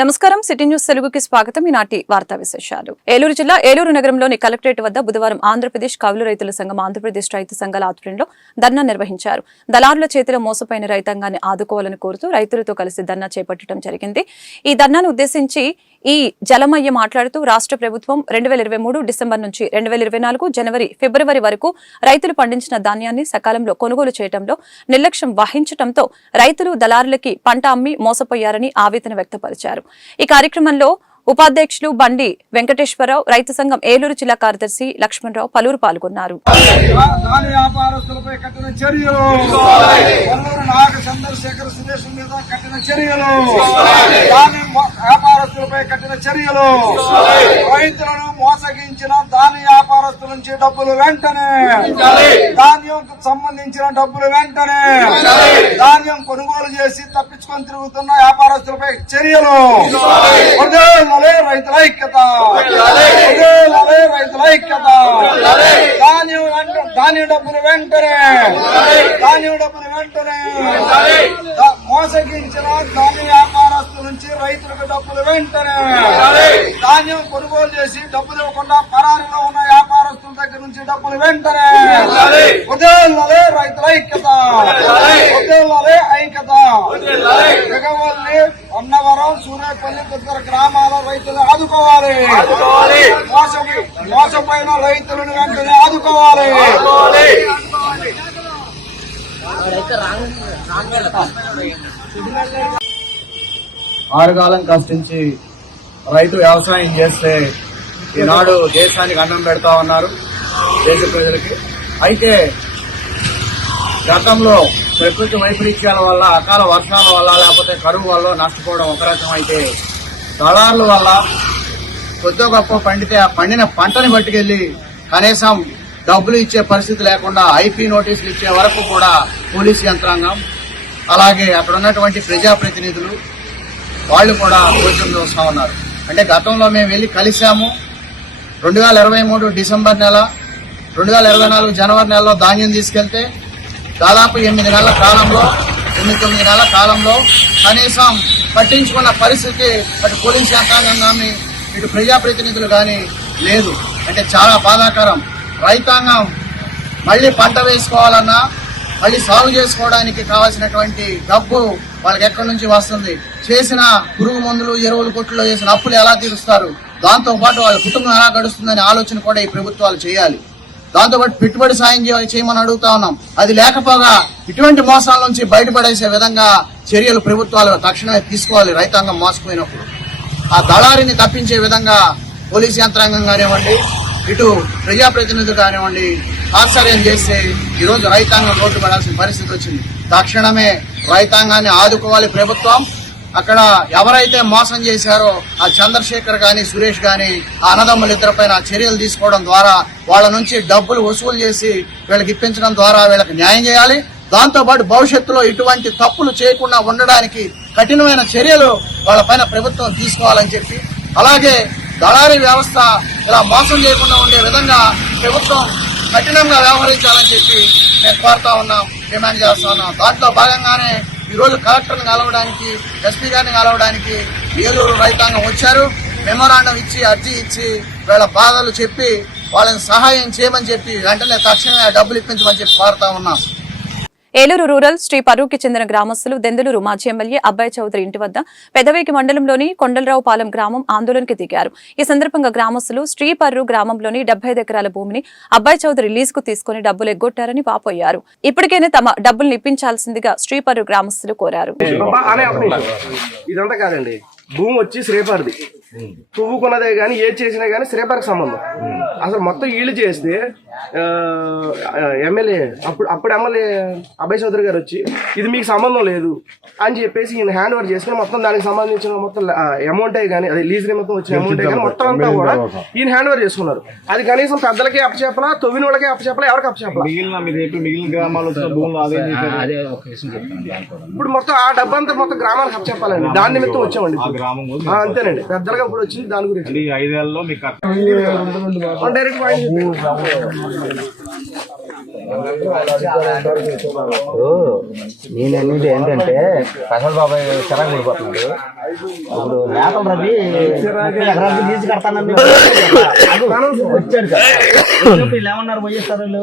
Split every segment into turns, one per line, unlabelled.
నమస్కారం. City news తెలుగుకి స్వాగతం. ఈనాటి వార్తా విశేషాలు. ఏలూరు జిల్లా ఏలూరు నగరంలోని కలెక్టరేట్ వద్ద బుధవారం ఆంధ్రప్రదేశ్ కౌలు రైతుల సంఘం ఆంధ్రప్రదేశ్ రైతు సంఘాల ఆధ్వర్యంలో ధర్నా నిర్వహించారు. దళారుల చేతిలో మోసపోయిన రైతాంగాన్ని ఆదుకోవాలని కోరుతూ రైతులతో కలిసి ధర్నా చేపట్టడం జరిగింది. ఈ ధర్నాను ఉద్దేశించి ఈ జలమయ్య మాట్లాడుతూ రాష్ట్ర ప్రభుత్వం రెండు వేల ఇరవై మూడు డిసెంబర్ నుంచి రెండు వేల ఇరవై నాలుగు జనవరి ఫిబ్రవరి వరకు రైతులు పండించిన ధాన్యాన్ని సకాలంలో కొనుగోలు చేయడంలో నిర్లక్ష్యం వహించడంతో రైతులు దళారులకి పంట అమ్మి మోసపోయారని ఆవేదన వ్యక్తపరిచారు. ఈ కార్యక్రమంలో ఉపాధ్యక్షులు బండి వెంకటేశ్వరరావు రైతు సంఘం ఏలూరు జిల్లా కార్యదర్శి లక్ష్మణరావు పలువురు పాల్గొన్నారు.
వ్యాపారస్తులపై కఠిన చర్యలు. రైతులను మోసగించిన దాని వ్యాపారస్తుల నుంచి డబ్బులు వెంటనే. ధాన్యం సంబంధించిన డబ్బులు వెంటనే. ధాన్యం కొనుగోలు చేసి తప్పించుకొని తిరుగుతున్న వ్యాపారస్తులపై చర్యలు. రైతుల ఐక్యత. రైతుల ఐక్యత. ధాన్యం ధాన్యం డబ్బులు వెంటనే. ధాన్యం డబ్బులు వెంటనే. మోసగించిన ధాన్య వ్యాపారస్తుల నుంచి రైతులకు డబ్బులు వెంటనే. ధాన్యం కొనుగోలు చేసి డబ్బులు ఇవ్వకుండా పరారిలో ఉన్న వ్యాపారస్తుల దగ్గర నుంచి డబ్బులు వెంటనే. ఉదయాలే రైతుల ఐక్యత. ఉదయాలే ఐక్యత. జగవల్లి అన్నవరం సూర్యపల్లి తదితర గ్రామాల రైతులు ఆదుకోవాలి. మోసం మోసపోయిన రైతులను వెంటనే ఆదుకోవాలి.
ఆరుగాలం కష్టించి రైతు వ్యవసాయం చేస్తే ఈనాడు దేశానికి అన్నం పెడతా ఉన్నారు దేశ ప్రజలకి. అయితే గతంలో ప్రకృతి వైపరీత్యాల వల్ల అకాల వర్షాల వల్ల లేకపోతే కరువు వల్ల నష్టపోవడం ఒక రకం అయితే దళారుల వల్ల కొద్ది గొప్ప పండితే ఆ పండిన పంటని పట్టుకెళ్ళి కనీసం డబ్బులు ఇచ్చే పరిస్థితి లేకుండా ఐపీ నోటీసులు ఇచ్చే వరకు కూడా పోలీసు యంత్రాంగం అలాగే అక్కడ ఉన్నటువంటి ప్రజాప్రతినిధులు వాళ్ళు కూడా భోజనం చూస్తా ఉన్నారు. అంటే గతంలో మేము వెళ్ళి కలిసాము రెండు వేల ఇరవై మూడు డిసెంబర్ నెల రెండు వేల ఇరవై నాలుగు జనవరి నెలలో ధాన్యం తీసుకెళ్తే దాదాపు ఎనిమిది నెలల కాలంలో ఎనిమిది తొమ్మిది నెలల కాలంలో కనీసం పట్టించుకున్న పరిస్థితి అటు పోలీస్ యంత్రాంగం కానీ ఇటు ప్రజాప్రతినిధులు కానీ లేదు. అంటే చాలా బాధాకరం. రైతాంగం మళ్ళీ పంట వేసుకోవాలన్నా మళ్ళీ సాగు చేసుకోవడానికి కావాల్సినటువంటి డబ్బు వాళ్ళకి ఎక్కడి నుంచి వస్తుంది? చేసిన పురుగు మందులు ఎరువులు కొట్టులో చేసిన అప్పులు ఎలా తీరుస్తారు? దాంతో పాటు వాళ్ళ కుటుంబం ఎలా గడుస్తుందనే ఆలోచన కూడా ఈ ప్రభుత్వాలు చేయాలి. దాంతో పాటు పెట్టుబడి సాయం చేయమని అడుగుతా ఉన్నాం. అది లేకపోగా ఇటువంటి మోసాల నుంచి బయటపడేసే విధంగా చర్యలు ప్రభుత్వాలు తక్షణమే తీసుకోవాలి రైతాంగం మోసపోయినప్పుడు. ఆ దళారిని తప్పించే విధంగా పోలీస్ యంత్రాంగం కానివ్వండి ఇటు ప్రజాప్రతినిధులు కానివ్వండి ఆశ్చర్యం చేస్తే ఈరోజు రైతాంగం రోడ్డు పడాల్సిన పరిస్థితి వచ్చింది. తక్షణమే రైతాంగాన్ని ఆదుకోవాలి ప్రభుత్వం. అక్కడ ఎవరైతే మోసం చేశారో ఆ చంద్రశేఖర్ కానీ సురేష్ కానీ ఆ అన్నదమ్ముల ఇద్దరిపైన చర్యలు తీసుకోవడం ద్వారా వాళ్ళ నుంచి డబ్బులు వసూలు చేసి వీళ్ళకి ఇప్పించడం ద్వారా వీళ్ళకి న్యాయం చేయాలి. దాంతో పాటు భవిష్యత్తులో ఇటువంటి తప్పులు చేయకుండా ఉండడానికి కఠినమైన చర్యలు వాళ్ళపైన ప్రభుత్వం తీసుకోవాలని చెప్పి అలాగే దళారీ వ్యవస్థ ఇలా మోసం చేయకుండా ఉండే విధంగా ప్రభుత్వం కఠినంగా వ్యవహరించాలని చెప్పి మేము కోరుతా ఉన్నాం. డిమాండ్ చేస్తా ఉన్నాం. దాంట్లో భాగంగానే ఈ రోజు కలెక్టర్ని కలవడానికి ఎస్పీ గారిని కలవడానికి ఏలూరు రైతాంగం వచ్చారు. మెమోరాండం ఇచ్చి అర్జీ ఇచ్చి వీళ్ళ బాధలు చెప్పి వాళ్ళని సహాయం చేయమని చెప్పి వెంటనే తక్షణమే డబ్బులు ఇప్పించమని చెప్పి కోరుతా ఉన్నాం.
ఏలూరు రూరల్ శ్రీ పరువుకి చెందిన గ్రామస్తులు దెందులూరు మాజీ ఎమ్మెల్యే అబ్బాయి చౌదరి ఇంటి వద్ద పెదవేకి మండలంలోని కొండలరావుపాలెం గ్రామం ఆందోళనకి దిగారు. ఈ సందర్భంగా గ్రామస్తులు శ్రీ పర్రు గ్రామంలోని డెబ్బై ఎకరాల భూమిని అబ్బాయి చౌదరి లీజుకు తీసుకుని డబ్బులు ఎగ్గొట్టారని వాపోయారు. ఇప్పటికైనా తమ డబ్బులు ఇప్పించాల్సిందిగా శ్రీ పర్రు గ్రామస్తులు కోరారు.
భూమి వచ్చి శ్రీపర్ది. పువ్వుకున్నదే కానీ ఏది చేసినా కానీ శ్రీపర్కి సంబంధం. అసలు మొత్తం ఈళ్ళు చేస్తే ఎమ్మెల్యే అప్పుడు అప్పుడు ఎమ్మెల్యే అభయ్ చౌదరి గారు వచ్చి ఇది మీకు సంబంధం లేదు అని చెప్పేసి ఈయన హ్యాండ్ ఓవర్ చేసుకుని మొత్తం దానికి సంబంధించిన మొత్తం అమౌంట్ కానీ అదే లీజ్ మొత్తం వచ్చిన అమౌంట్ కానీ మొత్తం అంతా కూడా ఈయన హ్యాండ్ ఓవర్ చేసుకున్నారు అది కనీసం పెద్దలకి అప్పచెప్పలా తొవ్విన వాళ్ళకి అప్పచెప్పలా ఎవరికి అప్పచెప్పలా
మిగిలిన మీరు చెప్పి మిగిలిన గ్రామాలు.
ఇప్పుడు మొత్తం ఆ డబ్బంతా మొత్తం గ్రామాలకు అప్పచెప్పాలండి దాని నిమిత్తం వచ్చామండి అంతేనండి పెద్దలుగా ఇప్పుడు వచ్చింది దాని గురించి
ఈ ఐదేళ్ళలో మీకు
డైరెక్ట్ 这 是 పాయింట్
నేను అనేది ఏంటంటే ప్రసాద్ బాబాయ్ చెరాకు పడిపోతున్నాడు. ఇప్పుడు లేతం రవి ఎకరాలకి లీజు కడతానని వచ్చాడు వీళ్ళు ఏమన్నారు వైఎస్ఆర్ వాళ్ళు?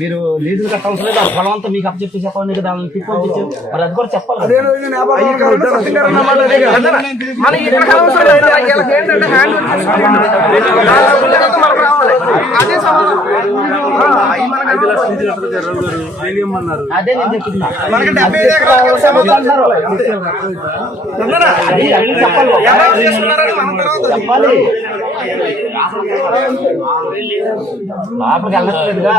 మీరు లీజులు కట్టాల్సిన లేదు ఆ పొలం అంతా మీకు అప్పచెప్పి చెప్పండి కదా వాళ్ళని తిప్పి మరి అది కూడా చెప్పాలి ఏడూరు చెప్పాలి లోపలికి వెళ్ళట్లేదుగా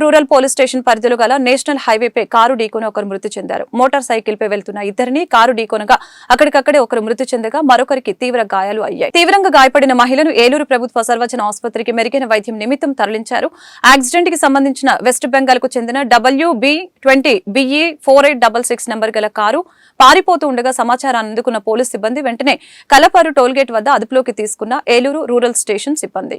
రూరల్ పోలీస్ స్టేషన్ పరిధిలో గల నేషనల్ హైవేపై కారు ఢీకొని ఒకరు మృతి చెందారు. మోటార్ సైకిల్ పై వెళ్తున్న ఇద్దరిని కారు ఢీకొనగా అక్కడికక్కడే ఒకరు మృతి చెందగా మరొకరికి తీవ్ర గాయాలు అయ్యాయి. తీవ్రంగా గాయపడిన మహిళను ఏలూరు ప్రభుత్వ సర్వజన ఆసుపత్రికి మెరుగైన వైద్యం నిమిత్తం తరలించారు. యాక్సిడెంట్కి సంబంధించిన వెస్ట్ బెంగాల్కు చెందిన W B twenty BE four eight double six number గల కారు పారిపోతూ ఉండగా సమాచారాన్ని అందుకున్న పోలీస్ సిబ్బంది వెంటనే కలపారు టోల్గేట్ వద్ద అదుపులోకి తీసుకున్న ఏలూరు రూరల్ స్టేషన్ సిబ్బంది.